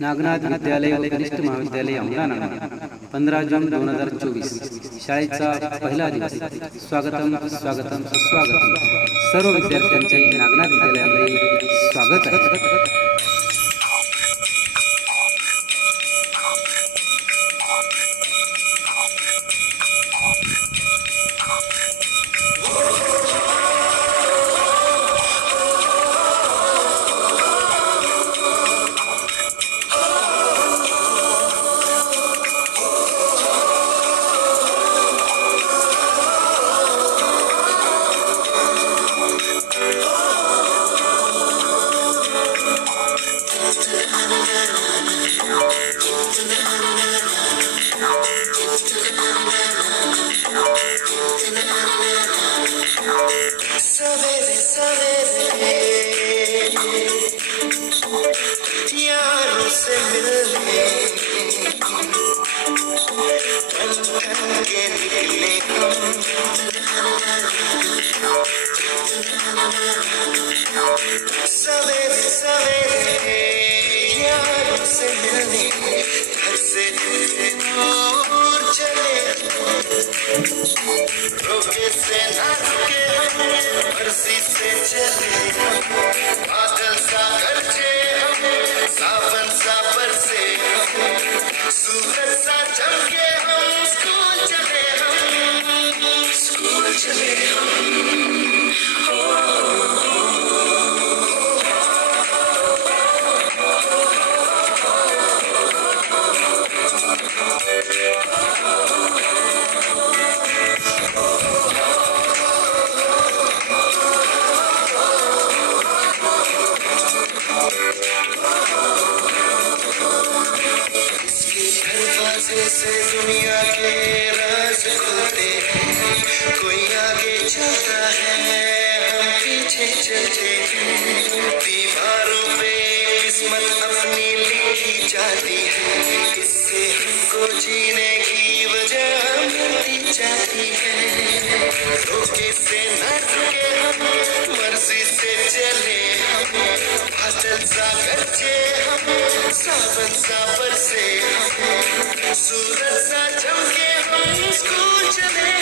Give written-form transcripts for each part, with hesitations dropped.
नागनाथ विद्यालय व कनिष्ठ महाविद्यालय अंगणा 15 जून 2024 शाळेचा पहिला दिवस। स्वागतम स्वागतम सुस्वागतम। सर्व विद्यार्थ्यांचे नागनाथ विद्यालयामध्ये स्वागत आहे। सवेरे सवेरे यारों से मिलने ठन के निकले सवेरे सवेरे यारों से मिलने घर से दूर चले रोके से ना रुके बरसी से चले बादल सा गरजे हम सावन सा बरसे सूरज सा चमके हम स्कूल चले से दुनिया के राज खुलते हैं। कोई आगे चलता है हम पीछे चलते हैं। दीवारों पे किस्मत अपनी लिखी जाती है। इससे हमको जीने की वजह मिलती जाती है। रोके से न रुके हम मर्जी से चले हम बादल सा गरजे हम सावन सा बरसे हम सूरज सा चमके हम स्कूल चले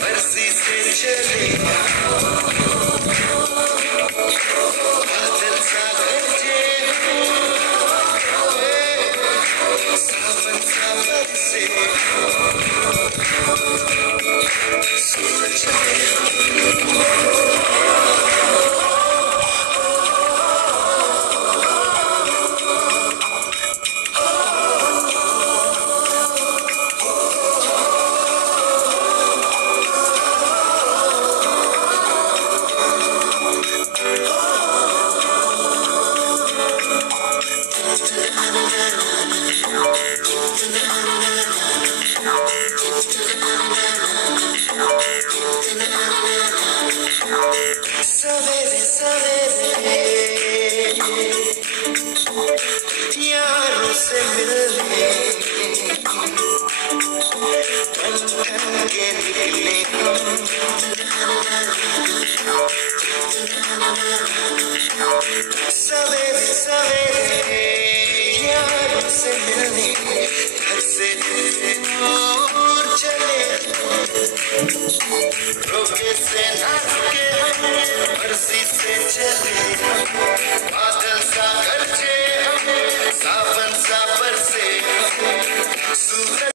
बरसी से चले बादल सा गरजे सावन सा बरसे सूरज सवेरे सवेरे यारों से मिलने ठन के निकले सवेरे सवेरे यारों से मिलने घर से दूर चले रोके से ना रुके